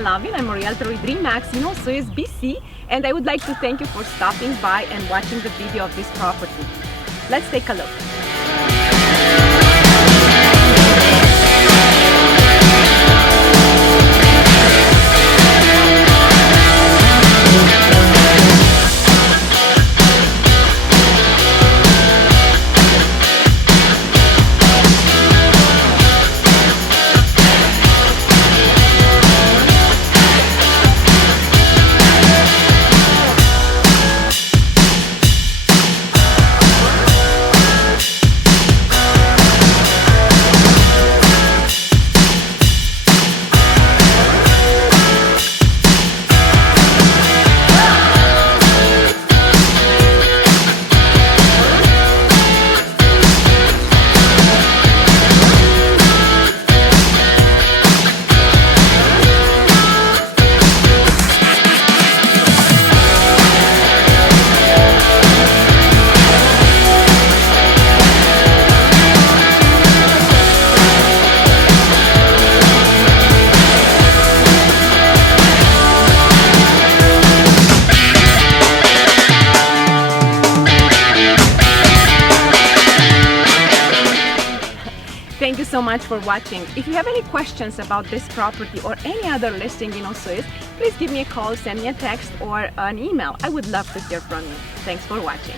Alina Lovin. I'm a realtor with RE/MAX in Osoyoos, BC, and I would like to thank you for stopping by and watching the video of this property. Let's take a look. Thank you so much for watching. If you have any questions about this property or any other listing in Osoyoos, please give me a call, send me a text or an email. I would love to hear from you. Thanks for watching.